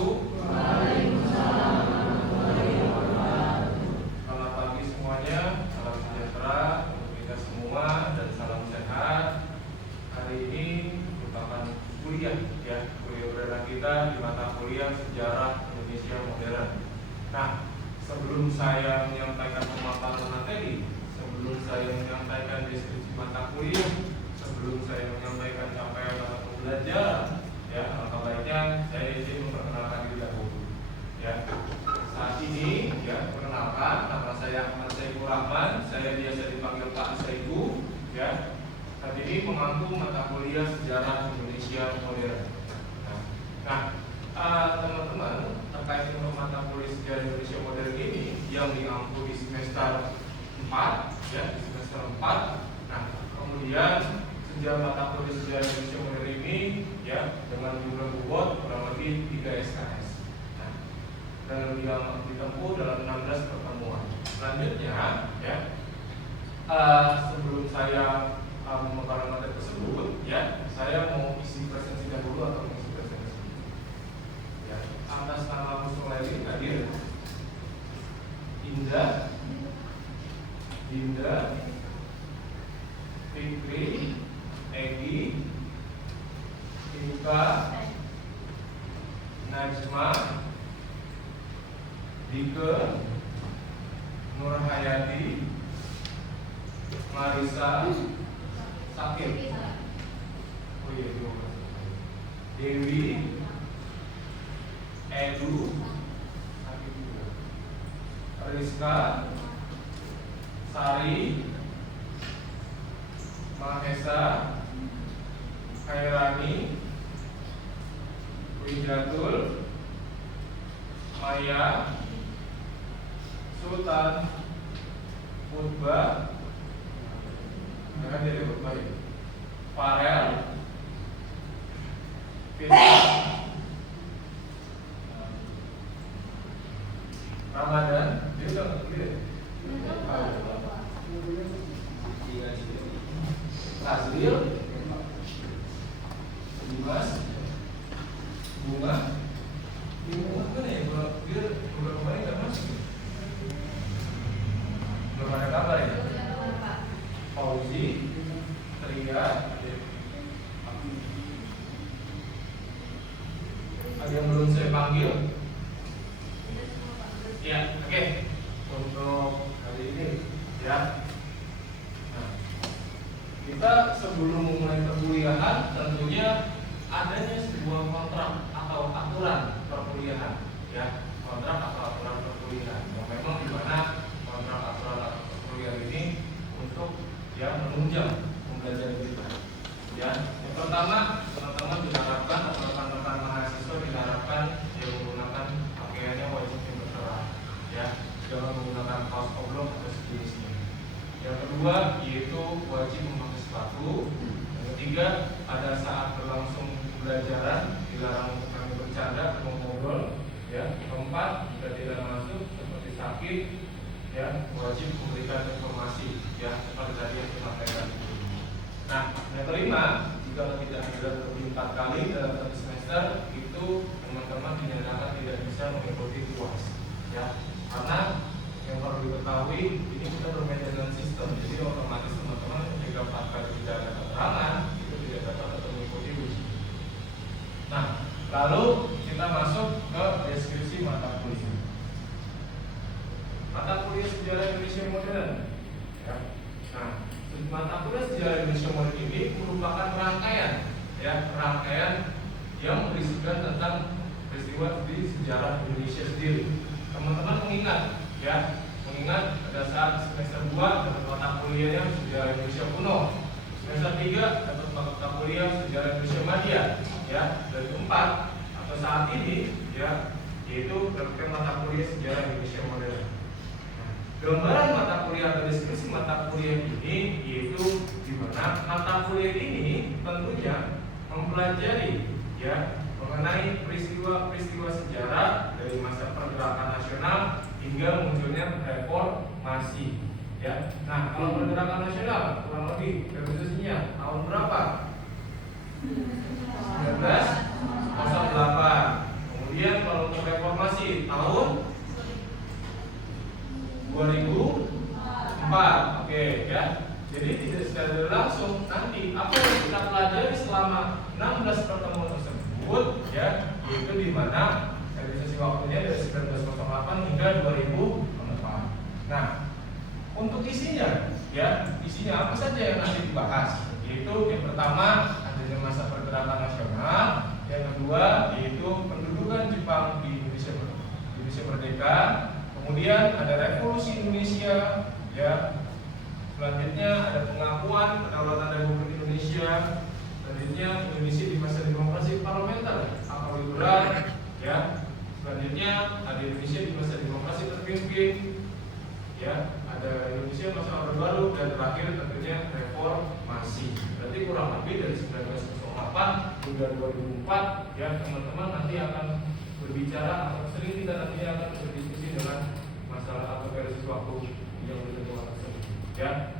wabarakatuh. Selamat pagi semuanya, salam sejahtera untuk kita semua dan salam sehat. Hari ini merupakan kuliah perdana kita di mata kuliah Sejarah Indonesia Modern. Nah, sebelum saya menyampaikan pemaparan materi, sebelum saya menyampaikan deskripsi mata kuliah, sebelum saya menyampaikan capaian mata pembelajaran, alangkah baiknya saya izin memperkenalkan diri dahulu. Saat ini, perkenalkan, nama saya Ahmad Saiful Rahman, saya biasa dipanggil Pak Saifu. Saat ini mengampu mata kuliah Sejarah Indonesia Modern. Teman-teman, terkait dengan mata kuliah Sejarah Indonesia Modern ini yang diampu di semester 4, di semester 4. Nah, kemudian sejak mata kuliah Sejarah Indonesia Modern ini dengan jumlah bobot kurang lebih 3 SKS. Dan ditempuh dalam 16 pertemuan. Selanjutnya, sebelum saya memaparkan materi tersebut, saya mau isi presensi dahulu atau mengisi presensi. Atas nama musuh lain hadir Dinda, Fikri, Egi, Inka, Najma, Dike, Nurhayati, Marisa, Sakit, Dewi, Edu, Rizka, Sari, Mahesa, Khairani, Wijatul, Maya, Sultan, Utbah, Farel, Fitna, Ramadan, Azril, Dimas, Bunga. Dia bulan kemarin nggak masuk. Belum ada kabar ya. Fauzi, Tria, ada yang belum saya panggil. Oke. Untuk hari ini, kita sebelum memulai perkuliahan tentunya adanya sebuah kontrak atau aturan perkuliahan, kontrak atau aturan perkuliahan. Yang memang di mana kontrak aturan perkuliahan ini untuk menunjang pembelajaran kita. Yang pertama, teman-teman diharapkan atau rekan-rekan mahasiswa diharapkan menggunakan pakaiannya wajib yang berkerah, jangan menggunakan kaos oblong atau sejenisnya. Yang kedua, yaitu wajib memakai sepatu. Yang ketiga, pada saat berlangsung pembelajaran dilarang untuk kami bercanda atau ngobrol. Keempat, jika tidak masuk seperti sakit, wajib memberikan informasi, seperti tadi yang disampaikan. Nah, yang kelima, jika tidak ada lebih 4 kali dalam 1 semester, itu teman-teman dinyatakan tidak bisa mengikuti UAS, karena yang perlu diketahui ini kita bermain dengan sistem, jadi otomatis teman-teman ketika 4 kali tidak ada keterangan itu tidak dapat atau mengikuti uji. Nah, lalu kita masuk ke deskripsi mata kuliah. Mata kuliah Sejarah Indonesia Modern. Nah, mata kuliah Sejarah Indonesia Modern ini merupakan rangkaian yang berisikan tentang peristiwa di sejarah Indonesia sendiri. Teman-teman mengingat pada saat semester 2 dapat mata kuliahnya Sejarah Indonesia Kuno, semester 3 dapat mata kuliah Sejarah Indonesia Madya, dan keempat atau saat ini yaitu dapat mata kuliah Sejarah Indonesia Modern. Gambaran mata kuliah atau deskripsi mata kuliah ini yaitu di mana mata kuliah ini tentunya mempelajari mengenai peristiwa sejarah dari masa pergerakan nasional hingga munculnya reformasi. Nah, kalau pergerakan nasional kurang lebih revolusinya tahun berapa? 1908. Kemudian kalau tahun 2004. Oke ya. Jadi tidak secara langsung nanti apa yang kita pelajari selama 16 pertemuan tersebut ya, itu di mana realisasi waktunya dari 1908 hingga 2004. Nah, untuk isinya ya, isinya apa saja yang nanti dibahas? Yaitu yang pertama adanya masa pergerakan nasional, yang kedua yaitu pendudukan Jepang di Indonesia merdeka, kemudian ada revolusi Indonesia ya, selanjutnya ada pengakuan kedaulatan Republik Indonesia, selanjutnya Indonesia di masa demokrasi parlementer atau liberal ya, selanjutnya ada Indonesia di masa demokrasi terpimpin ya, ada Indonesia masa orde baru, dan terakhir tentunya reformasi. Berarti kurang lebih dari 1908 hingga 2004 ya, teman-teman nanti akan berbicara atau sering kita nanti akan berdiskusi dengan masalah atau garis waktu yang ditentukan tersebut ya.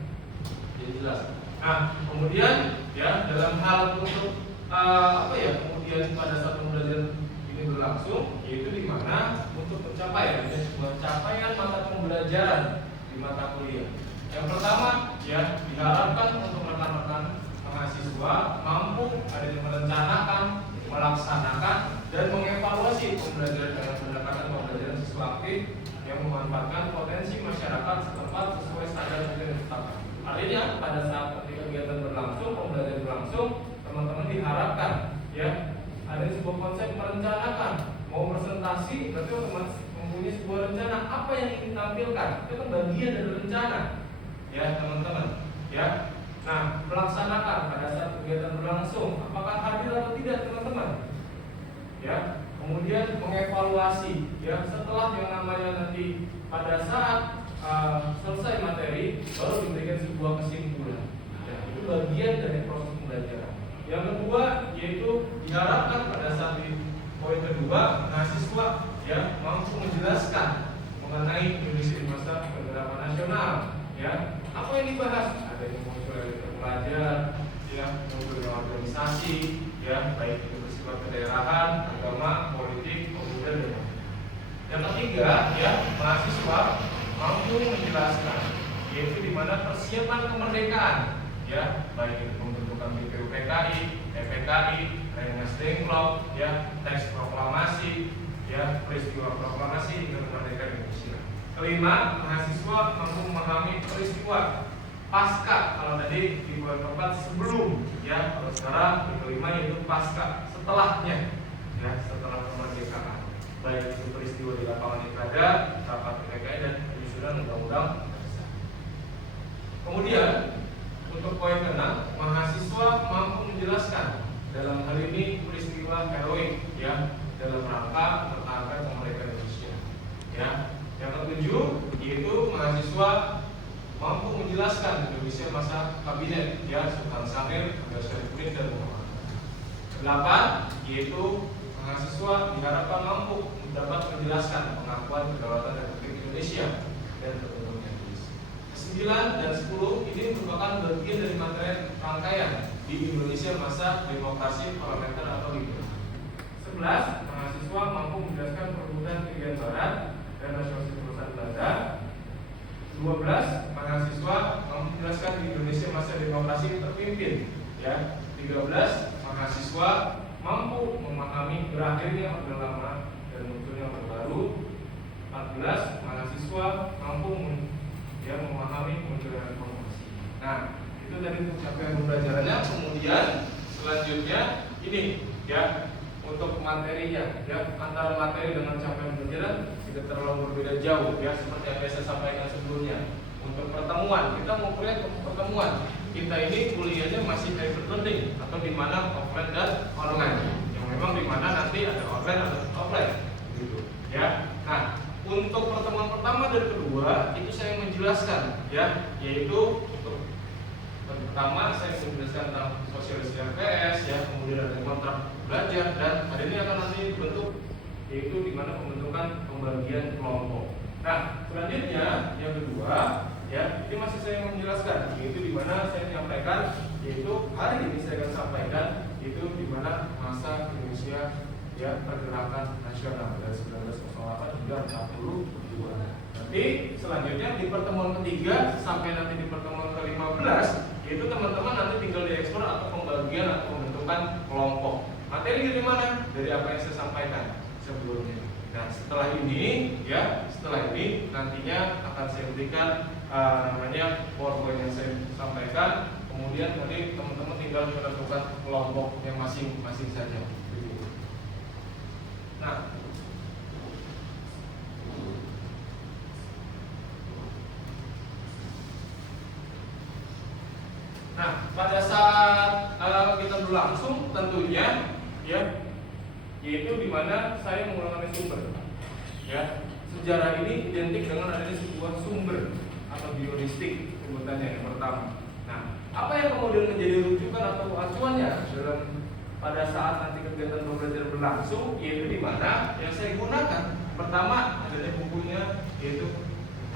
Jadi jelas. Nah, kemudian ya dalam hal untuk kemudian pada saat pembelajaran ini berlangsung, yaitu di mana untuk mencapai sebuah capaian mata pembelajaran di mata kuliah. Yang pertama ya, diharapkan untuk rekan-rekan mahasiswa mampu adanya merencanakan, melaksanakan, dan mengevaluasi pembelajaran dengan pendekatan pembelajaran siswa aktif yang memanfaatkan potensi masyarakat setempat sesuai standar yang ditetapkan. Artinya pada saat kegiatan berlangsung, pembelajaran berlangsung, teman-teman diharapkan ya ada sebuah konsep merencanakan. Mau presentasi berarti otomatis mempunyai sebuah rencana apa yang ingin ditampilkan. Itu kan bagian dari rencana ya teman-teman ya. Nah, melaksanakan pada saat kegiatan berlangsung, apakah hadir atau tidak teman-teman ya. Kemudian mengevaluasi ya, setelah yang namanya nanti pada saat selesai materi baru diberikan sebuah kesimpulan ya, itu bagian dari proses pembelajaran. Yang kedua yaitu diharapkan pada saat di poin kedua, mahasiswa ya mampu menjelaskan mengenai Indonesia di masa pergerakan nasional ya. Apa yang dibahas? Ada yang muncul dari pelajar ya, muncul organisasi ya, baik itu bersifat kedaerahan, agama, politik, pemuda, dan yang ketiga ya, mahasiswa mampu menjelaskan yaitu di mana persiapan kemerdekaan ya, baik itu pembentukan BPUPKI, PPKI, Rengas Dengklok ya, teks proklamasi ya, peristiwa proklamasi hingga kemerdekaan Indonesia. Kelima, mahasiswa mampu memahami peristiwa pasca. Kalau tadi di poin keempat sebelum ya, kalau sekarang yang kelima yaitu pasca, setelahnya ya, setelah kemerdekaan, baik itu peristiwa di lapangan Ikada, rapat PPKI, dan penyusunan undang-undang. Kemudian untuk poin ke-6, mahasiswa mampu menjelaskan dalam hal ini peristiwa heroik ya, dalam rangka mempertahankan kemerdekaan Indonesia ya. Yang ketujuh yaitu mahasiswa mampu menjelaskan Indonesia masa kabinet ya, Sultan Syahrir, Abdul Syarifudin, dan Muhammad. 8 yaitu mahasiswa diharapkan mampu dapat menjelaskan pengakuan kedaulatan Republik Indonesia dan terbentuknya Indonesia. 9 dan 10 ini merupakan bagian dari materi rangkaian di Indonesia masa demokrasi parlementer atau liberal. 11 mahasiswa mampu menjelaskan perbuatan Irian Barat dan nasionalisme perusahaan Belanda. 12 mahasiswa mampu menjelaskan di Indonesia masa demokrasi terpimpin ya. 13 mahasiswa mampu memahami berakhirnya Orde Lama dan munculnya Orde Baru. 14 mahasiswa mampu memahami munculnya reformasi. Nah, itu tadi untuk capaian pembelajarannya. Kemudian selanjutnya ini ya, untuk materinya ya, antara materi dengan capaian pembelajaran tidak terlalu berbeda jauh ya, seperti yang saya sampaikan sebelumnya. Untuk pertemuan, kita mau kuliah pertemuan. Kita ini kuliahnya masih hybrid learning atau di mana offline dan online. Yang memang di mana nanti ada online atau offline gitu ya. Nah, untuk pertemuan pertama dan kedua itu saya menjelaskan ya, yaitu untuk pertama saya menjelaskan tentang sosialisasi RPS ya, kemudian ada kontrak belajar, dan hari ini akan nanti dibentuk yaitu di mana pembentukan pembagian kelompok. Nah, selanjutnya yang kedua ya, ini masih saya menjelaskan yaitu di mana saya menyampaikan, yaitu hari ini saya akan sampaikan yaitu di mana masa Indonesia ya pergerakan nasional dari 1908 hingga 42. Nanti selanjutnya di pertemuan ketiga sampai nanti di pertemuan ke-15 itu teman-teman nanti tinggal diekspor atau pembagian atau pembentukan kelompok. Materi dari mana? Dari apa yang saya sampaikan sebelumnya. Nah setelah ini nantinya akan saya berikan namanya PowerPoint yang saya sampaikan. Kemudian nanti teman-teman tinggal menentukan kelompoknya masing-masing saja. Nah, pada saat kita berlangsung tentunya ya, yaitu di mana saya menggunakan sumber. Ya, sejarah ini identik dengan adanya sebuah sumber atau bioristik sebutannya yang pertama. Nah, apa yang kemudian menjadi rujukan atau acuannya dalam pada saat nanti kegiatan pembelajaran berlangsung, yaitu di mana yang saya gunakan pertama adalah bukunya, yaitu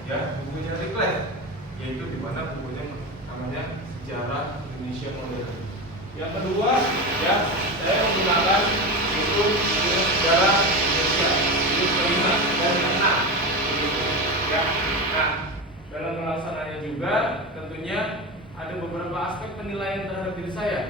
ya bukunya Riklet, yaitu di mana bukunya namanya Sejarah Indonesia Modern. Yang kedua ya saya menggunakan buku Sejarah Indonesia itu kelima dan keenam ya. Nah dalam pelaksanaannya juga tentunya ada beberapa aspek penilaian terhadap diri saya,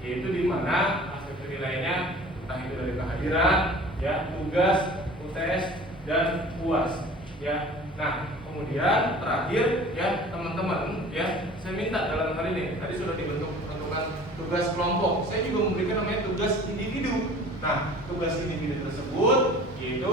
yaitu di mana aspek penilaiannya entah itu dari kehadiran, ya, tugas, UTS dan UAS, ya. Nah, kemudian terakhir, ya, teman-teman, ya, saya minta dalam hal ini tadi sudah tentukan tugas kelompok. Saya juga memberikan namanya tugas individu. Nah, tugas individu tersebut yaitu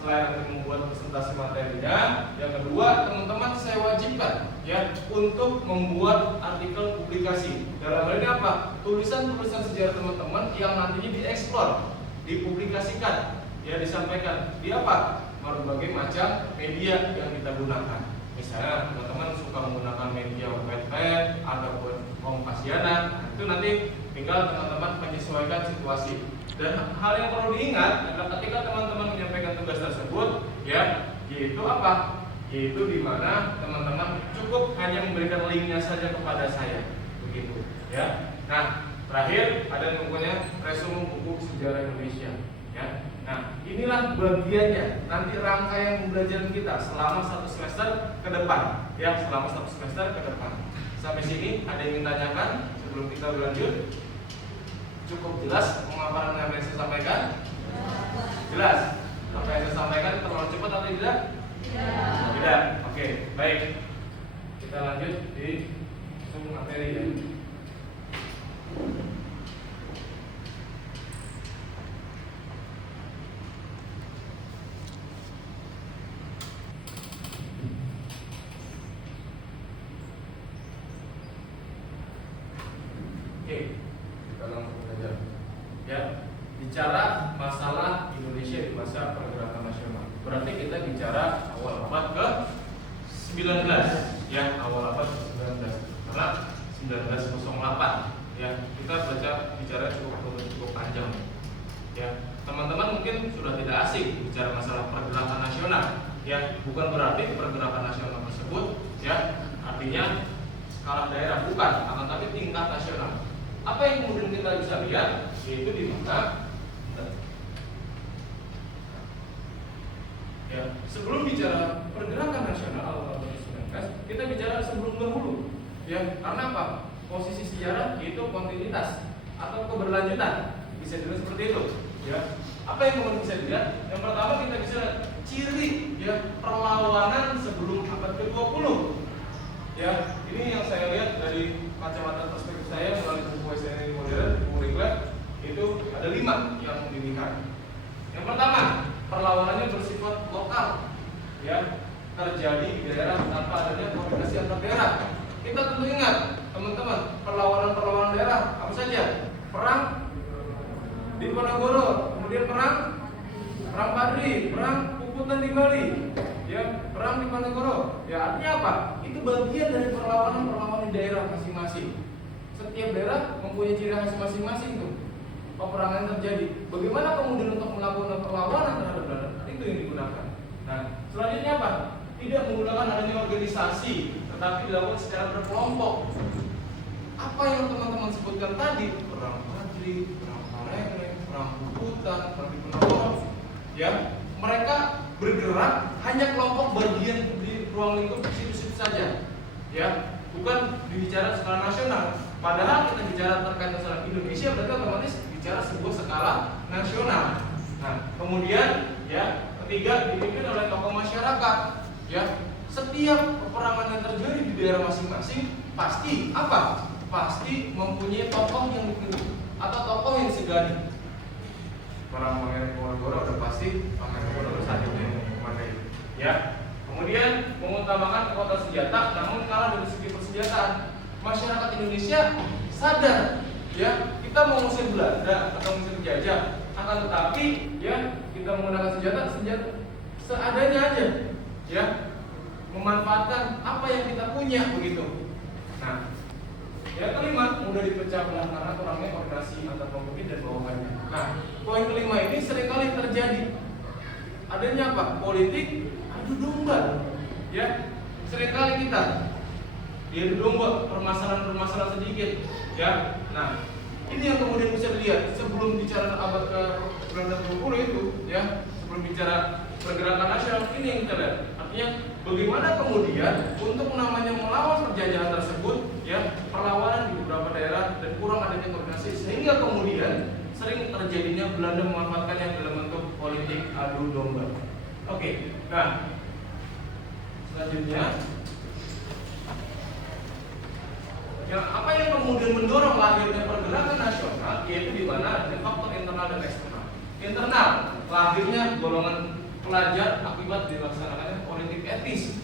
selain nanti membuat presentasi materinya, yang kedua teman-teman saya wajibkan ya untuk membuat artikel publikasi. Dalam hal ini apa? Tulisan-tulisan sejarah teman-teman yang nantinya dieksplor, dipublikasikan, ya disampaikan di apa? Berbagai macam media yang kita gunakan. Misalnya teman-teman suka menggunakan media Wattpad ataupun Kompasiana, itu nanti tinggal teman-teman menyesuaikan situasi. Dan hal yang perlu diingat adalah ketika teman-teman menyampaikan tugas tersebut, ya, yaitu apa? Yaitu di mana teman-teman cukup hanya memberikan linknya saja kepada saya, begitu, ya. Nah, terakhir ada bukunya Resume Buku Sejarah Indonesia, ya. Nah, inilah bagiannya nanti rangkaian pembelajaran kita selama 1 semester ke depan, ya, selama 1 semester ke depan. Sampai sini ada yang ingin tanyakan sebelum kita berlanjut? Cukup jelas pemaparan yang saya sampaikan? Jelas? Apa yang saya sampaikan terlalu cepat atau tidak? Tidak. Oke, baik. Kita lanjut di materi ya. Oke, kita langsung saja. Ya, bicara masalah Indonesia di masa pergerakan nasional. Berarti kita bicara awal abad ke-19, ya, awal abad ke-19. Karena 1908, ya, kita bicara cukup panjang. Ya, teman-teman mungkin sudah tidak asing bicara masalah pergerakan nasional. Ya, bukan berarti pergerakan nasional tersebut, ya, artinya skala daerah, bukan, akan tapi tingkat nasional. Apa yang kemudian kita bisa lihat yaitu di mana ya, sebelum bicara pergerakan nasional awal abad ke-19, kita bicara sebelum dahulu, ya, karena apa? Posisi sejarah yaitu kontinuitas atau keberlanjutan, bisa dilihat seperti itu, ya. Apa yang kemudian bisa dilihat? Yang pertama kita bisa lihat ciri, ya, perlawanan sebelum abad ke-20. Ya, ini yang saya lihat dari kacamata perspektif saya melalui buku SNI Modern, buku Riklet, itu ada 5 yang dilihat. Yang pertama, perlawanannya bersifat lokal, ya, terjadi di daerah tanpa adanya koordinasi antar daerah. Kita tentu ingat, teman-teman, perlawanan daerah apa saja? Perang di Ponorogo, kemudian perang Padri, perang Puputan di Bali, ya, perang di Ponorogo. Ya, artinya apa? Itu bagian dari perlawanan di daerah masing-masing. Setiap daerah mempunyai ciri khas masing-masing tuh. Peperangan terjadi. Bagaimana kemudian untuk melakukan perlawanan terhadap Belanda? Itu yang digunakan. Nah, selanjutnya apa? Tidak menggunakan adanya organisasi, tetapi dilakukan secara berkelompok. Apa yang teman-teman sebutkan tadi? Perang Padri, perang Palembang, perang Hutan, Diponegoro, ya, mereka bergerak hanya kelompok bagian di ruang lingkup situ-situ saja, ya, bukan bicara skala nasional. Padahal kita bicara terkait masalah Indonesia berarti otomatis bicara sebuah skala nasional. Nah, kemudian ya ketiga dipimpin oleh tokoh masyarakat. Ya, setiap peperangan yang terjadi di daerah masing-masing pasti apa? Pasti mempunyai tokoh yang dipimpin atau tokoh yang disegani. Perang Pangeran Diponegoro udah pasti Pangeran Diponegoro saja yang memadai. Ya, kemudian mengutamakan kekuatan senjata, namun kalah dari segi persenjataan. Masyarakat Indonesia sadar, ya, kita mengusir Belanda atau mengusir penjajah, akan tetapi ya kita menggunakan senjata seadanya aja, ya, memanfaatkan apa yang kita punya begitu. Nah, yang kelima mudah dipecah belah karena kurangnya koordinasi antar pemimpin dan bawahannya. Nah, poin kelima ini seringkali terjadi. Adanya apa? Politik adu domba, ya, seringkali kita diadu domba permasalahan-permasalahan sedikit, ya. Nah, ini yang kemudian bisa dilihat sebelum bicara abad ke-19 itu, ya, sebelum bicara pergerakan nasional, ini yang kita lihat. Artinya bagaimana kemudian untuk namanya melawan penjajahan tersebut, ya, perlawanan di beberapa daerah dan kurang adanya koordinasi sehingga kemudian sering terjadinya Belanda memanfaatkannya dalam bentuk politik adu domba. Oke, nah selanjutnya. Ya, apa yang kemudian mendorong lahirnya pergerakan nasional yaitu di mana ada faktor internal dan eksternal. Internal, lahirnya golongan pelajar akibat dilaksanakannya politik etis.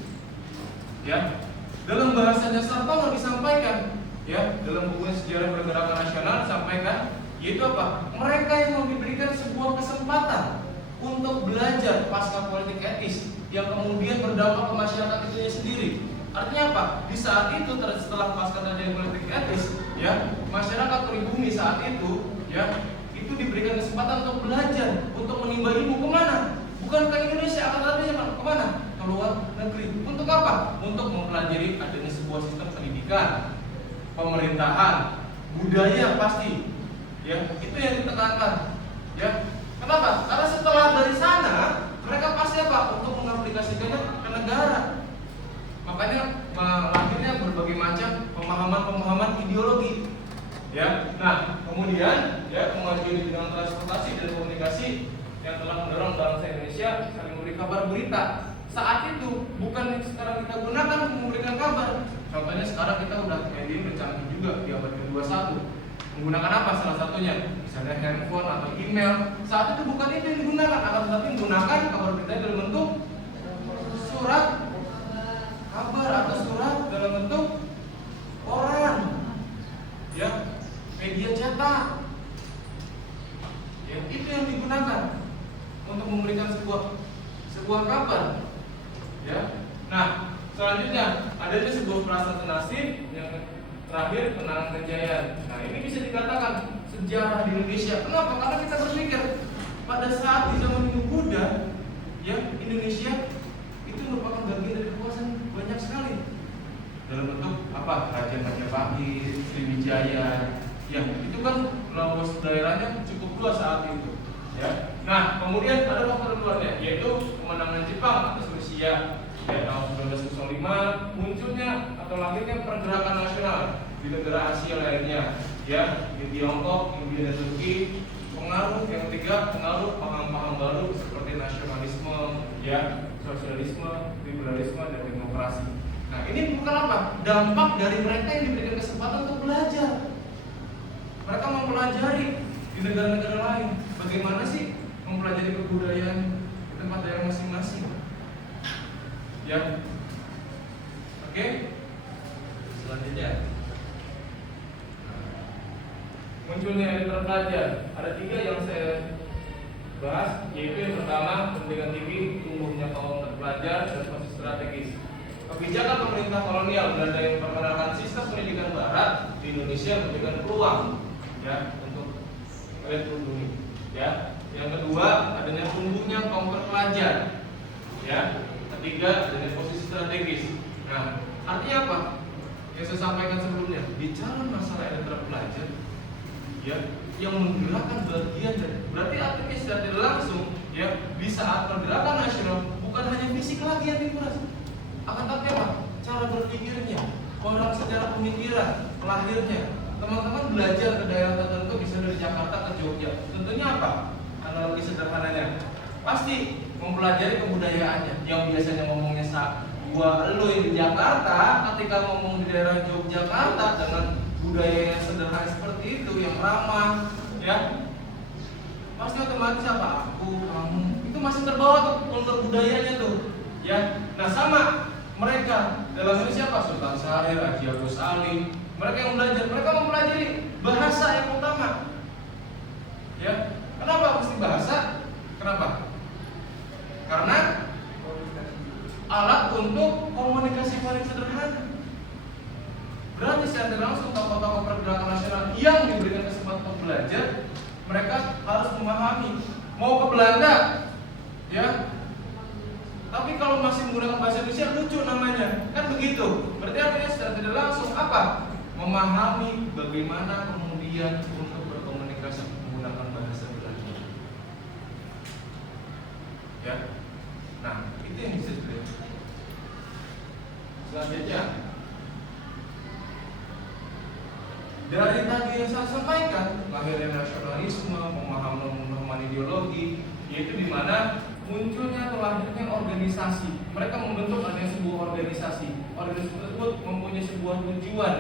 Ya, dalam bahasanya Sartono disampaikan, ya, dalam buku Sejarah Pergerakan Nasional disampaikan, yaitu apa? Mereka yang diberikan sebuah kesempatan untuk belajar pasca politik etis yang kemudian berdampak ke masyarakat itu sendiri. Artinya apa? Di saat itu setelah pasca terjadi politik etis, ya, masyarakat pribumi saat itu, ya, itu diberikan kesempatan untuk belajar, untuk menimba ilmu kemana? Bukan ke Indonesia, akan tetapi kemana? Ke luar negeri. Untuk apa? Untuk mempelajari adanya sebuah sistem pendidikan, pemerintahan, budaya pasti, ya, itu yang ditekankan, ya. Kenapa? Karena setelah dari sana mereka pasti apa? Untuk mengaplikasikannya ke negara. Makanya lahirnya berbagai macam pemahaman-pemahaman ideologi, ya. Nah, kemudian ya kemajuan di bidang transportasi dan komunikasi yang telah mendorong bangsa Indonesia saling memberi kabar berita. Saat itu bukan sekarang kita gunakan untuk memberikan kabar. Contohnya sekarang kita udah media udah canggih juga di abad ke-21. Menggunakan apa salah satunya? Misalnya handphone atau email. Saat itu bukan itu yang digunakan, akan tetapi menggunakan kabar berita dalam bentuk surat kabar atau surat dalam bentuk koran, ya, media cetak, ya, itu yang digunakan untuk memberikan sebuah kabar, ya. Nah, selanjutnya adanya sebuah prasasti nasib yang terakhir kenangan kejayaan. Nah, ini bisa dikatakan sejarah di Indonesia. Kenapa? Karena kita berpikir pada saat di zaman Hindu Buddha, ya, Indonesia itu merupakan bagian dari kekuasaan banyak sekali dalam bentuk apa? Raja Majapahit, Sriwijaya, ya, itu kan luas daerahnya cukup luas saat itu, ya. Nah, kemudian ada faktor luarnya yaitu kemenangan Jepang atas Rusia, ya, tahun 1905, munculnya atau lahirnya pergerakan nasional di negara Asia lainnya, ya, di Tiongkok, India dan Turki. Pengaruh yang ketiga, pengaruh paham-paham baru seperti nasionalisme, ya, sosialisme, liberalisme dan demokrasi. Nah, ini bukan apa? Dampak dari mereka yang diberikan kesempatan untuk belajar. Mereka mempelajari di negara-negara lain. Bagaimana sih mempelajari kebudayaan di tempat daerah masing-masing? Ya, oke. Selanjutnya, munculnya editor pelajar. Ada 3 yang saya bahas, yaitu yang pertama pendidikan tinggi, tumbuhnya kaum terpelajar dan posisi strategis. Kebijakan pemerintah kolonial Belanda yang memperkenalkan sistem pendidikan Barat di Indonesia memberikan peluang, ya, untuk kalian tumbuhi, ya. Yang kedua adanya tumbuhnya kaum terpelajar, ya. Ketiga adanya posisi strategis. Nah, artinya apa? Yang saya sampaikan sebelumnya, bicara masalah editor pelajar, ya, yang menggerakkan bagian dari, berarti artinya secara tidak langsung ya, di saat pergerakan nasional bukan hanya fisik lagi yang dikuras, akan tapi apa? Cara berpikirnya, orang secara pemikiran, lahirnya. Teman-teman belajar ke daerah tertentu, bisa dari Jakarta ke Jogja, tentunya apa? Analogi sederhananya, pasti mempelajari kebudayaannya. Yang biasanya ngomongnya gua elu di Jakarta, ketika ngomong di daerah Yogyakarta dengan budaya yang sederhana seperti itu, yang ramah, ya pasti otomatis apa? Aku, kamu, itu masih terbawa tuh kultur budayanya tuh, ya. Nah sama mereka dalam ini siapa? Sultan Syahrir, Haji Agus Salim. Mereka yang belajar, mereka mempelajari bahasa yang utama, ya. Kenapa mesti bahasa? Kenapa? Karena alat untuk komunikasi paling sederhana. Berarti secara langsung tokoh-tokoh pergerakan nasional yang diberikan kesempatan untuk belajar, mereka harus memahami. Mau ke Belanda, ya. Tapi kalau masih menggunakan bahasa Indonesia lucu namanya, kan begitu. Berarti artinya secara tidak langsung apa? Memahami bagaimana kemudian untuk berkomunikasi menggunakan bahasa Belanda. Ya. Nah, itu yang bisa dilihat. Selanjutnya, dari tadi yang saya sampaikan, lahirnya nasionalisme, pemahaman ideologi, yaitu di mana munculnya atau lahirnya organisasi. Mereka membentuk adanya sebuah organisasi. Organisasi tersebut mempunyai sebuah tujuan.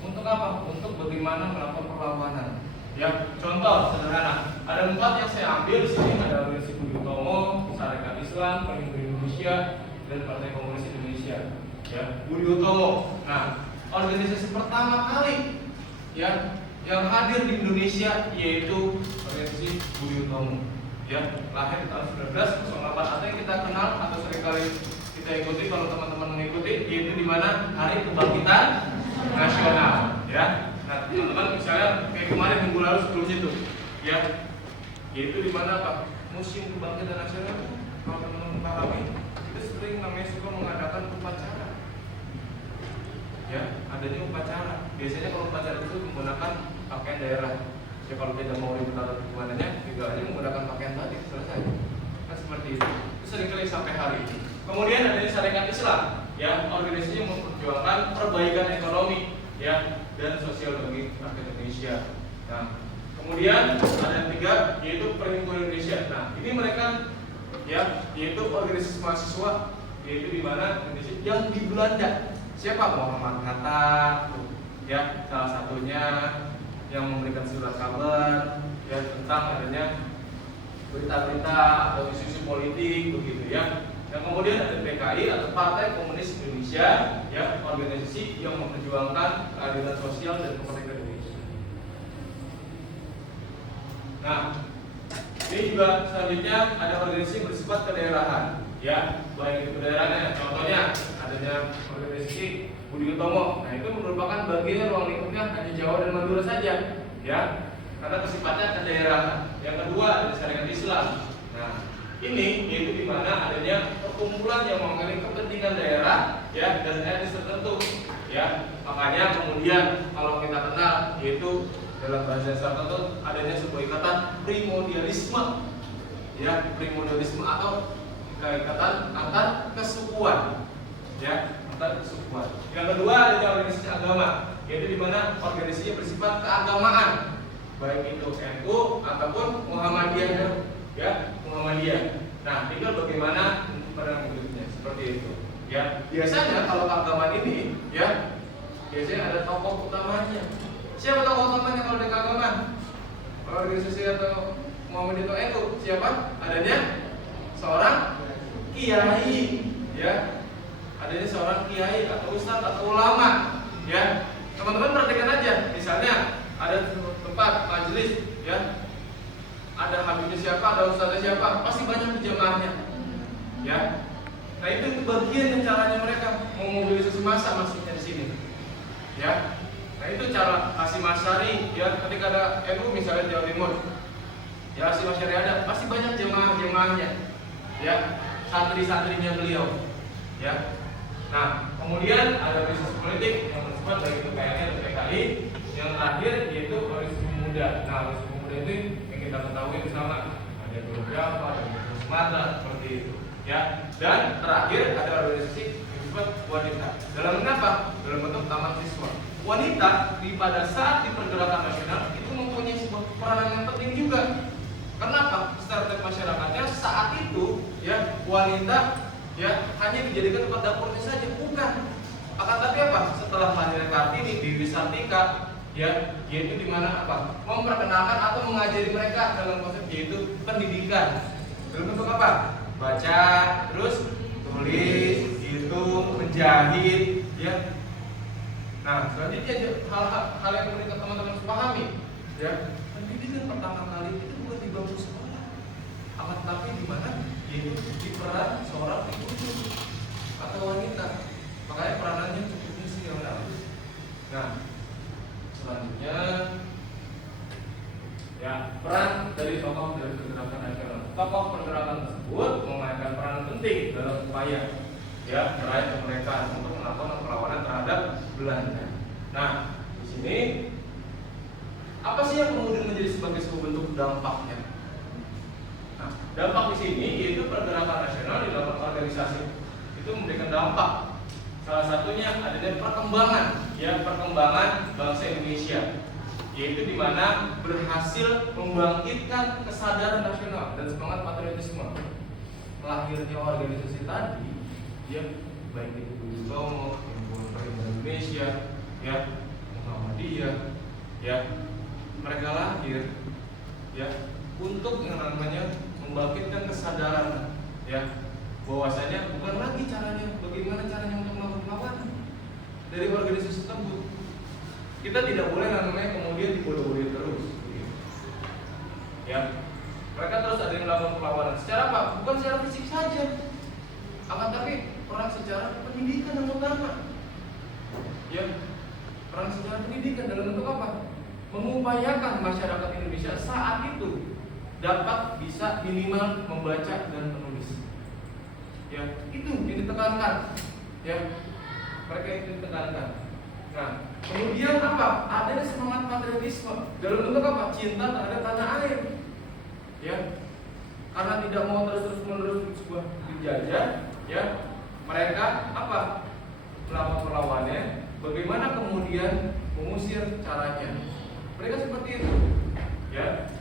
Untuk apa? Untuk bagaimana melakukan perlawanan. Ya, contoh sederhana. Ada 4 yang saya ambil di sini, ada organisasi Budi Utomo, Sarekat Islam, Perhimpunan Indonesia, dan Partai Komunis Indonesia. Ya, Budi Utomo. Nah, organisasi pertama kali ya yang hadir di Indonesia yaitu organisasi Budi Utomo. Ya, lahir tahun 1908 atau yang kita kenal atau seringkali kita ikuti kalau teman-teman mengikuti, yaitu di mana Hari Kebangkitan Nasional. Ya, nah teman-teman misalnya kayak kemarin minggu lalu sebelumnya tuh, ya, yaitu di mana apa? Museum Kebangkitan Nasional. Kalau teman-teman pahami, itu sering namanya suka mengadakan upacara. Ya, adanya upacara. Biasanya kalau upacara itu menggunakan pakaian daerah. Ya kalau tidak mau ribet atau hubungannya, juga hanya menggunakan pakaian tadi selesai. Kan seperti itu. Itu seringkali sampai hari ini. Kemudian adanya Sarekat Islam, ya, organisasi yang memperjuangkan perbaikan ekonomi, ya, dan sosial bagi rakyat Indonesia. Nah, kemudian ada yang 3 yaitu Perhimpunan Indonesia. Nah, ini mereka ya, yaitu organisasi mahasiswa, yaitu di mana Indonesia yang di Belanda. Siapa? Muhammad Hatta, ya, salah satunya yang memberikan surat kabar ya tentang adanya berita-berita atau isu-isu politik begitu ya. Dan kemudian ada PKI atau Partai Komunis Indonesia, ya, organisasi yang memperjuangkan keadilan sosial dan kemerdekaan Indonesia. Nah, ini juga selanjutnya ada organisasi bersifat kedaerahan, ya, baik itu daerahnya. Contohnya adanya organisasi Budi Utomo. Nah, itu merupakan bagian ruang lingkupnya hanya Jawa dan Madura saja, ya, karena kesifatnya kedaerahan. Yang kedua ada Sarekat Islam. Nah, ini yaitu di mana adanya perkumpulan yang memiliki kepentingan daerah, ya, dan etnis tertentu, ya. Makanya kemudian kalau kita kenal yaitu dalam bahasa tertentu adanya sebuah ikatan primordialisme, ya, primordialisme atau ikatan antar kesukuan, ya, antar kesukuan. Yang kedua ada organisasi agama, yaitu di mana organisasinya bersifat keagamaan, baik itu NU ataupun Muhammadiyah, ya, Muhammadiyah. Nah, tinggal bagaimana pada berikutnya seperti itu, ya. Biasanya kalau keagamaan ini, ya, biasanya ada tokoh utamanya. Siapa tokoh utamanya kalau di keagamaan? Organisasi atau Muhammadiyah atau NU? Siapa? Adanya seorang kiai, ya. Adanya seorang kiai atau ustadz atau ulama, ya. Teman-teman perhatikan aja, misalnya ada tempat majelis, ya, ada habibnya siapa, ada ustadznya siapa, pasti banyak jemaahnya, ya. Nah, itu bagian yang caranya mereka memobilisasi massa masuknya di sini, ya. Nah, itu cara Hasyim Asy'ari, ya, ketika ada NU misalnya Jawa Timur, ya, Hasyim Asy'ari ada, pasti banyak jemaah-jemaahnya, ya, santri-santrinya beliau, ya. Nah, kemudian ada organisasi politik yang bersifat baik itu PNI atau PKI. Yang terakhir yaitu organisasi pemuda. Nah, organisasi Samudra itu yang kita ketahui bersama, ada Pulau Jawa, ada Pulau Sumatera, seperti itu. Ya, dan terakhir ada organisasi yang disebut wanita. Dalam bentuk apa? Dalam bentuk taman siswa. Wanita pada saat di pergerakan nasional itu mempunyai sebuah peranan yang penting juga. Kenapa? Stereotip masyarakatnya saat itu ya wanita ya hanya dijadikan tempat dapurnya saja, bukan. Akan tapi apa? Setelah lahirnya Kartini, Dewi Sartika, ya yaitu dimana apa? Memperkenalkan atau mengajari mereka dalam konsep yaitu pendidikan. Dalam bentuk apa? Baca, terus tulis, hitung, menjahit, ya. Nah, selanjutnya hal yang perlu teman-teman pahami, ya. Pendidikan pertama kali itu bukan di bangku sekolah, akan tetapi di mana? Yaitu di peran seorang ibu atau wanita. Makanya peranannya cukup misional. Nah, selanjutnya ya peran dari tokoh dari pergerakan nasional. Tokoh pergerakan tersebut memainkan peran penting dalam upaya ya meraih kemerdekaan untuk melakukan perlawanan terhadap Belanda. Nah, di sini apa sih yang kemudian menjadi sebagai sebuah bentuk dampaknya? Nah, dampak di sini yaitu pergerakan nasional di dalam organisasi itu memberikan dampak. Salah satunya adanya perkembangan bangsa Indonesia, yaitu di mana berhasil membangkitkan kesadaran nasional dan semangat patriotisme. Lahirnya organisasi tadi, ya baik itu Budi Utomo, Himpunan Pemuda Indonesia, ya Muhammadiyah, ya mereka lahir, ya untuk yang namanya membangkitkan kesadaran, ya bahwasanya bukan lagi bagaimana caranya untuk melakukan perlawanan dari organisasi tersebut. Kita tidak boleh namanya kemudian dibodoh-bodohin terus. Ya, mereka terus ada yang melakukan perlawanan. Secara apa? Bukan secara fisik saja, akan tapi perang secara pendidikan yang utama. Ya, perang secara pendidikan dalam bentuk apa? Mengupayakan masyarakat Indonesia saat itu dapat bisa minimal membaca dan menulis. Ya, itu yang ditekankan. Ya, mereka itu ditekankan. Nah, kemudian apa? Ada semangat patriotisme dalam bentuk apa? Cinta terhadap tanah air. Ya, karena tidak mau terus-menerus sebuah dijajah, ya, mereka apa? Melakukan perlawanannya. Bagaimana kemudian mengusir caranya? Mereka seperti itu. Ya.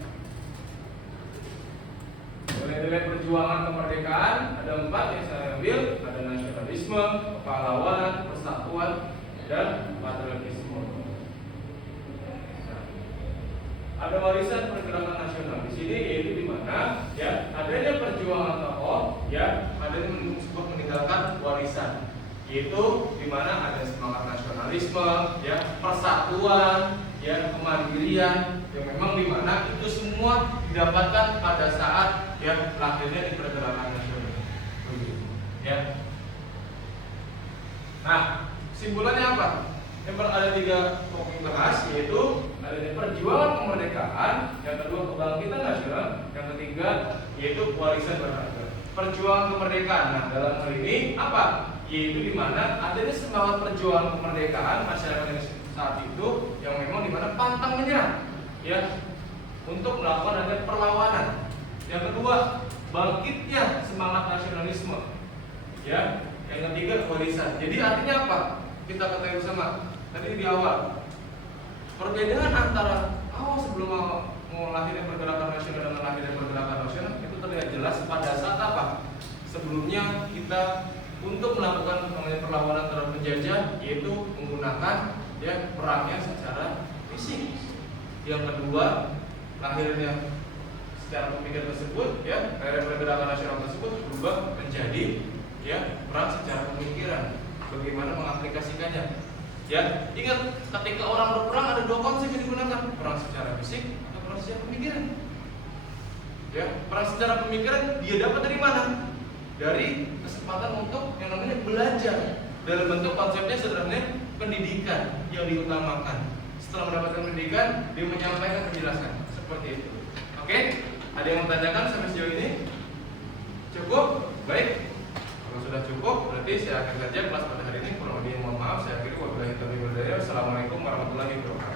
Nilai-nilai perjuangan kemerdekaan ada 4 yang saya ambil, ada nasionalisme, kepahlawanan, persatuan, dan patriotisme. Nah, ada warisan pergerakan nasional di sini yaitu di mana ya adanya perjuangan tokoh, ya adanya sebuah meninggalkan warisan, yaitu di mana ada semangat nasionalisme, ya persatuan, ya kemandirian, yang memang di mana itu semua didapatkan pada saat ya lahirnya di pergerakan nasional. Ya. Nah, simpulannya apa? Yang ada 3 pokok yang bahas, yaitu adanya perjuangan kemerdekaan, yang kedua kebangkitan nasional, yang ketiga yaitu warisan berharga. Perjuangan kemerdekaan. Nah, dalam hal ini apa? Yaitu di mana adanya semangat perjuangan kemerdekaan masyarakat Indonesia saat itu yang memang di mana pantang menyerah, ya, untuk melakukan adanya perlawanan. Yang kedua, bangkitnya semangat nasionalisme, ya. Yang ketiga, warisan. Jadi artinya apa? Kita ketahui bersama tadi di awal, perbedaan antara sebelum mau lahirnya pergerakan nasional dengan lahirnya pergerakan nasional itu terlihat jelas pada saat apa? Sebelumnya kita untuk melakukan perlawanan terhadap penjajah yaitu menggunakan ya perangnya secara fisik. Yang kedua, lahirnya secara pemikiran tersebut, ya pergerakan nasional tersebut berubah menjadi ya perang secara pemikiran. Bagaimana mengaplikasikannya? Ya, ingat ketika orang berperang ada 2 konsep yang digunakan, perang secara fisik atau perang secara pemikiran. Ya, perang secara pemikiran dia dapat dari mana? Dari kesempatan untuk yang namanya belajar. Dalam bentuk konsepnya sederhana pendidikan yang diutamakan. Setelah mendapatkan pendidikan, dia menyampaikan penjelasan seperti itu. Oke? Ada yang mau tanyakan sampai sejauh ini? Cukup? Baik. Kalau sudah cukup, berarti saya akan kerja kelas pada hari ini. Kurang lebih mohon maaf, saya akhiri. Wabillahi taufiq wal hidayah. Wassalamualaikum warahmatullahi wabarakatuh.